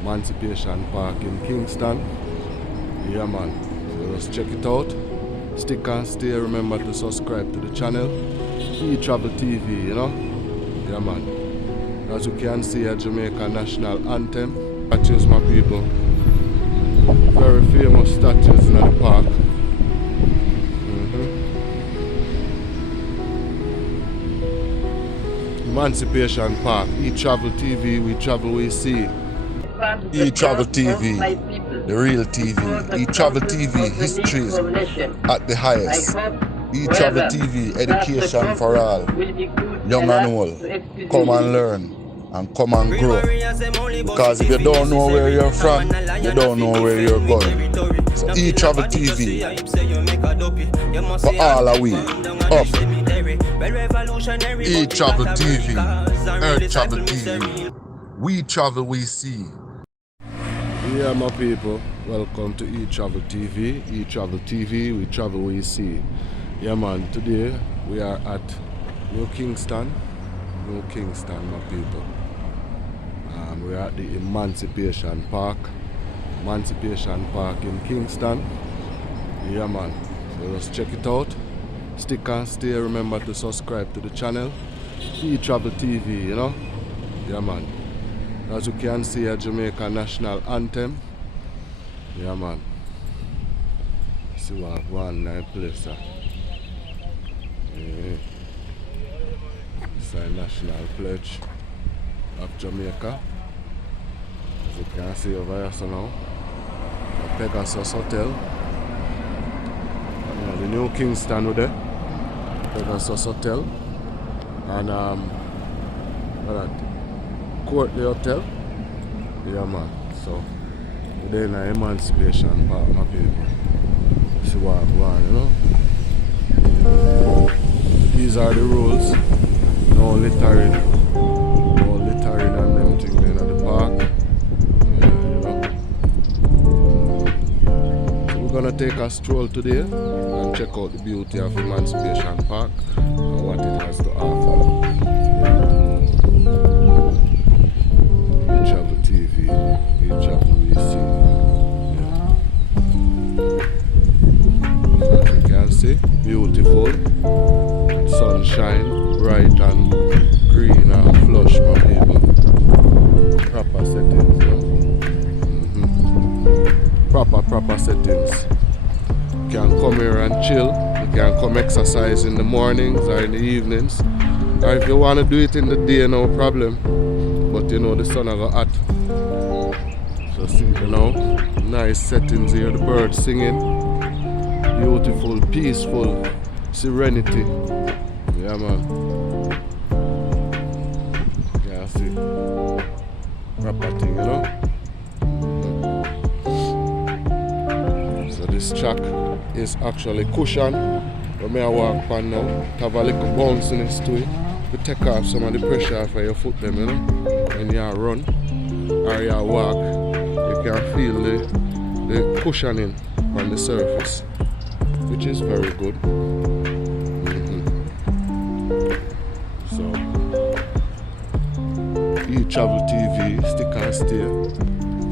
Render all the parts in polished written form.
Emancipation Park in Kingston. Yeah man, so just check it out. Stick and stay, remember to subscribe to the channel. E-Travel TV, you know? Yeah man. As you can see, a Jamaica national anthem. Statues, my people. Very famous statues in the park. Emancipation Park, E-Travel TV, we travel, we see. E-Travel TV, the real TV. E-Travel TV, histories at the highest. E-Travel TV, education for all. Young and old, come and learn and come and grow. Because if you don't know where you're from, you don't know where you're going. So E-Travel TV, for all are we, up. E-Travel TV, Earth Travel TV, we travel, we see. Yeah my people, welcome to E-Travel TV. E-Travel TV, we travel, we see. Yeah man, today we are at New Kingston, my people. We are at the Emancipation Park in Kingston. Yeah man, so just check it out. Stick and stay, remember to subscribe to the channel. E-Travel TV, you know? Yeah man. As you can see, a Jamaica national anthem. Yeah man. See what one nice place. Yeah. It's a national pledge of Jamaica. As you can see over here so now. The Beckles Hotel. Yeah, the New Kingston with there. Beckles Hotel. And Courtly Hotel. Yeah man. So we're in the Emancipation Park, my people. See what I'm going, you know? These are the rules. No littering. No littering and them things in the park. Yeah, you know. So we're gonna take a stroll today and check out the beauty of Emancipation Park and what it has to offer. E-Travel TV, E-Travel VC. Yeah. So as you can see, beautiful, sunshine, bright and green and flush, my people. Proper settings, Proper settings. You can come here and chill. You can come exercise in the mornings or in the evenings. Or if you want to do it in the day, no problem. But you know the sun are hot. So see, you know, nice settings here, the birds singing. Beautiful, peaceful, serenity. Yeah man. Yeah, see. Proper thing, you know. So this track is actually cushion. When I walk on now, to have a little bounciness to it. To take off some of the pressure for your foot them, you know. When you run or you walk, you can feel the cushioning on the surface, which is very good. So, E-Travel TV, stick and stay.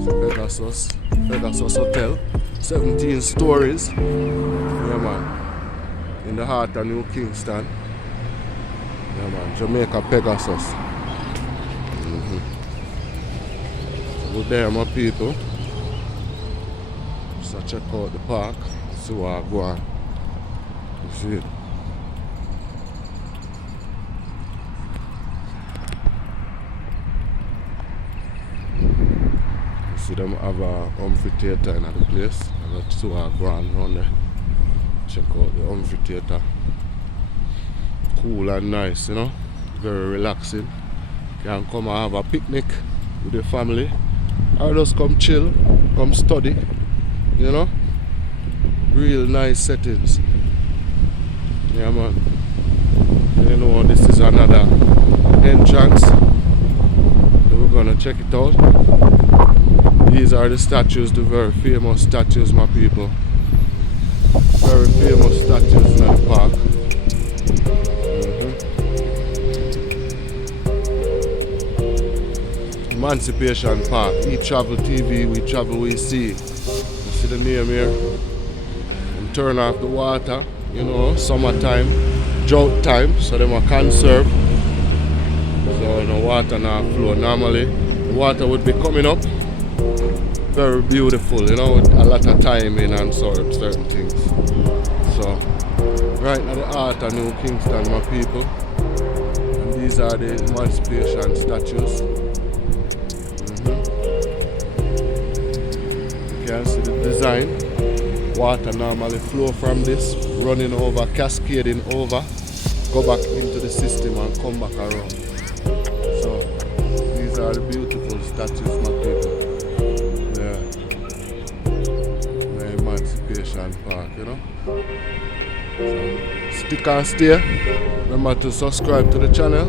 So Beckles Hotel, 17 stories. Yeah man, in the heart of New Kingston. Yeah man, Jamaica Pegasus. So we're there my people. So check out the park, see what I go on. You see it. You see them have a amphitheater in the place. I got two I go on around there. Check out the amphitheater. Cool and nice, you know, very relaxing. You can come and have a picnic with your family or just come chill, come study, you know. Real nice settings. Yeah man. You know, this is another entrance. So we're gonna check it out. These are the statues, the very famous statues, my people. Very famous statues in the park. Emancipation Park. We travel TV, we travel we see. You see the name here? And turn off the water, you know, summertime, drought time, so them are conserve. So the water now flow. Normally the water would be coming up. Very beautiful, you know, with a lot of timing and certain things. So right now the heart of New Kingston, my people. And these are the Emancipation statues. You can see the design. Water normally flow from this, running over, cascading over, go back into the system and come back around. So these are the beautiful statues, my people. Yeah. The Emancipation Park, you know. So stick and stay. Remember to subscribe to the channel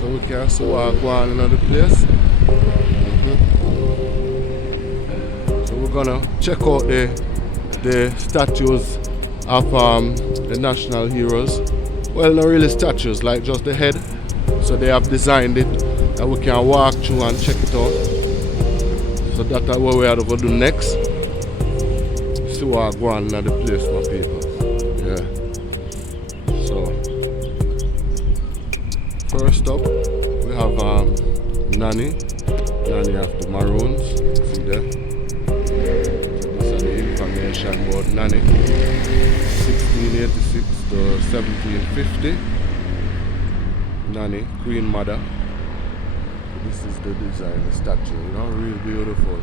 so we can see what's going on in the place. So we're gonna check out the statues of the national heroes. Well, not really statues, like just the head. So they have designed it that we can walk through and check it out. So that's what we are going to do next. See what's going on in the place, my people. Yeah. So first up we have Nanny of the Maroons. See there? This is the information about Nanny. 1686 to 1750. Nanny, Queen Mother. This is the design, the statue, you know, real beautiful.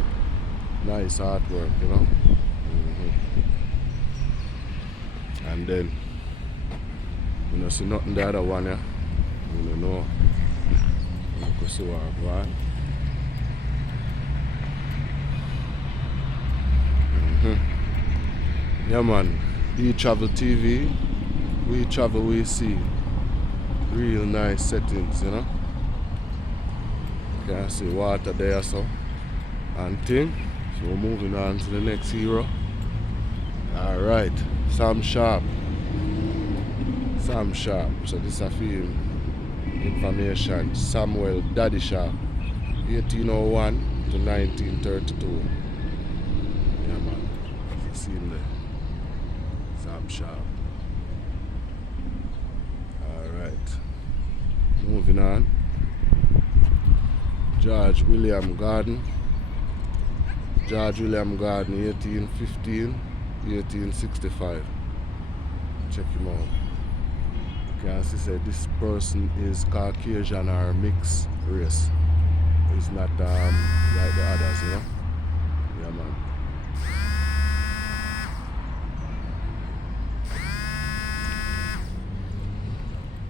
Nice artwork, you know. And then you know, see nothing the other one, yeah. You don't know. You can see what I've got. Yeah, man. We travel TV, we travel, we see. Real nice settings, you know. You can see water there, so. And thing. So we're moving on to the next hero. Alright. Sam Sharp. So this is a film information. Samuel Daddy Sharp. 1801 to 1932. Yeah, man. You see him there. Sam Sharp. Alright. Moving on. George William Garden. 1815, 1865. Check him out. You can see say this person is Caucasian or mixed race. He's not like the others, you know? Yeah, man.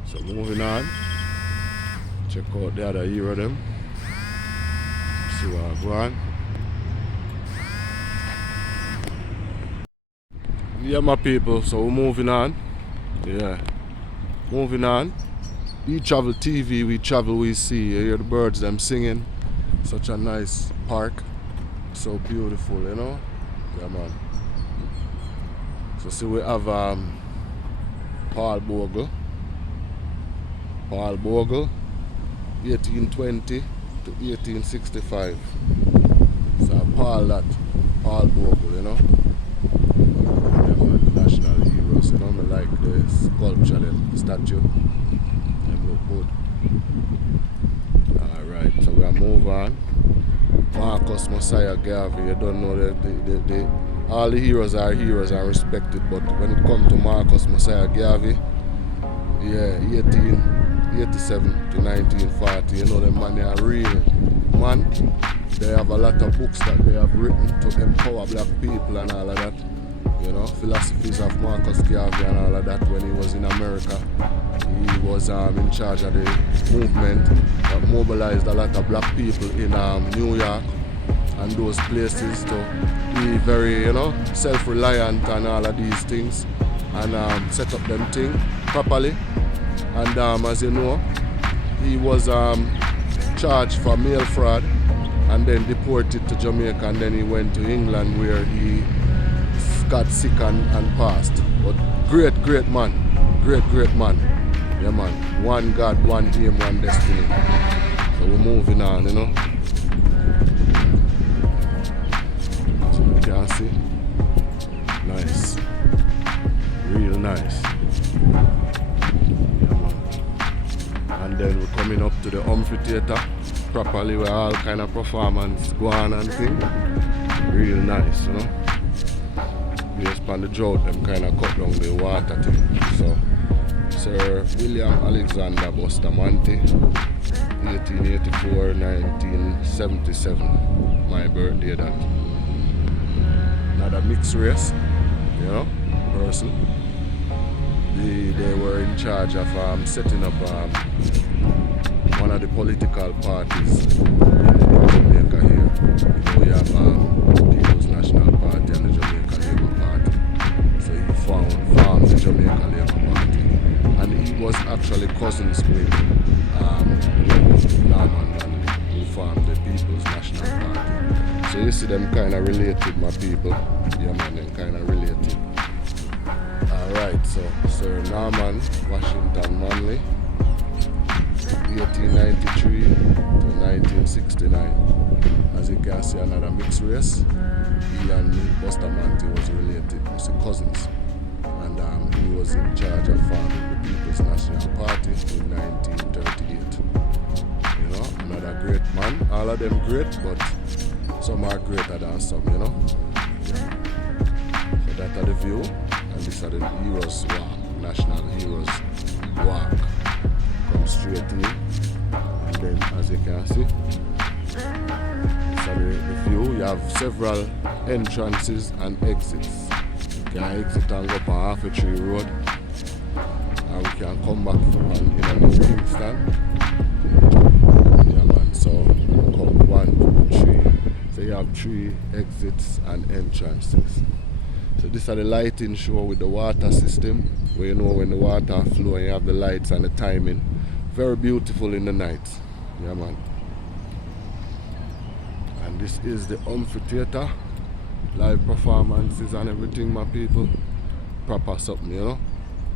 So moving on. Check out the other hero them. See what I've got. Yeah, my people, so we're moving on. Yeah. Moving on. We travel TV, we travel, we see. You hear the birds them singing. Such a nice park. So beautiful, you know? Yeah, man. So see we have Paul Bogle. 1820 to 1865. So Paul Bogle, you know? National heroes, you know, I like the sculpture, the statue. Them look good. Alright, so we'll move on. Marcus Messiah Garvey, you don't know the all the heroes are heroes and respected, but when it comes to Marcus Messiah Garvey, yeah, 1887 to 1940, you know, the man are real man. They have a lot of books that they have written to empower black people and all of that. You know, philosophies of Marcus Garvey and all of that. When he was in America, he was in charge of the movement that mobilized a lot of black people in New York and those places to be very, you know, self-reliant and all of these things and set up them things properly. And as you know, he was charged for mail fraud and then deported to Jamaica, and then he went to England where he got sick and passed. But great man. Yeah, man. One God, one aim, one destiny. So we're moving on, you know. So you can see. Nice. Real nice. Yeah, man. And then we're coming up to the amphitheater properly where all kind of performance go on and thing. Real nice, you know. Based on the drought, them kind of cut down the water thing. So Sir William Alexander Bustamante, 1884-1977, my birthday that. Another mixed race, you know, person. They were in charge of setting up one of the political parties in Jamaica here. You know, we have People's National Party and the Jamaica Labour Party. So he formed the Jamaica Labour Party. And he was actually cousins with Norman Manley, who formed the People's National Party. So you see them kind of related, my people. Yeah, man, them kind of related. Alright, so Sir Norman Washington Manley, 1893 to 1969. As you can see, another mixed race. He and Bustamante was related, was cousins. And he was in charge of forming the People's National Party in 1938. You know, another great man. All of them great, but some are greater than some, you know. Yeah. So that's the view. And this are the Heroes Walk, National Heroes Walk. Come straight in. And then, as you can see, this are the view. You have several entrances and exits. You can exit and go up on Half a Tree Road. And we can come back in Kingston. Yeah, man. So, come 1, 2, 3. So you have 3 exits and entrances. So these are the lighting show with the water system, where you know when the water flow and you have the lights and the timing. Very beautiful in the night. Yeah, man. And this is the amphitheater. Live performances and everything, my people. Proper something, you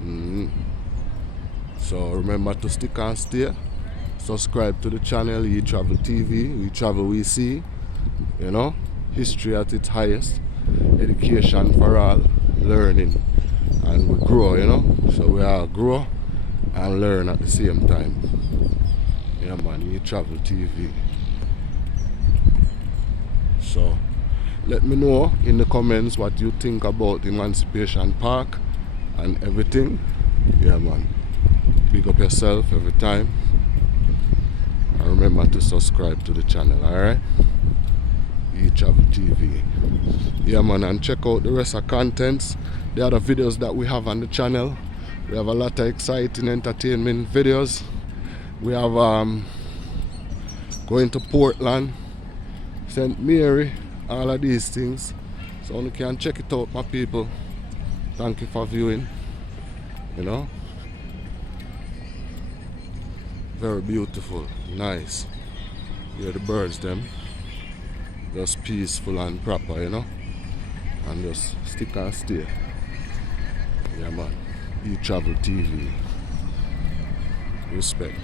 know. So remember to stick and stay. Subscribe to the channel, We Travel TV. We Travel, We See. You know, history at its highest. Education for all, learning, and we grow, you know. So we all grow and learn at the same time. Yeah, man, We Travel TV. So let me know in the comments what you think about Emancipation Park and everything. Yeah, man. Big up yourself every time. And remember to subscribe to the channel, alright? We Travel TV. Yeah, man, and check out the rest of contents, the other videos that we have on the channel. We have a lot of exciting entertainment videos. We have going to Portland, St. Mary, all of these things. So you can check it out, my people. Thank you for viewing. You know, very beautiful, nice. Hear the birds them. Just peaceful and proper, you know. And just stick and stay. Yeah, man. We Travel TV. Respect.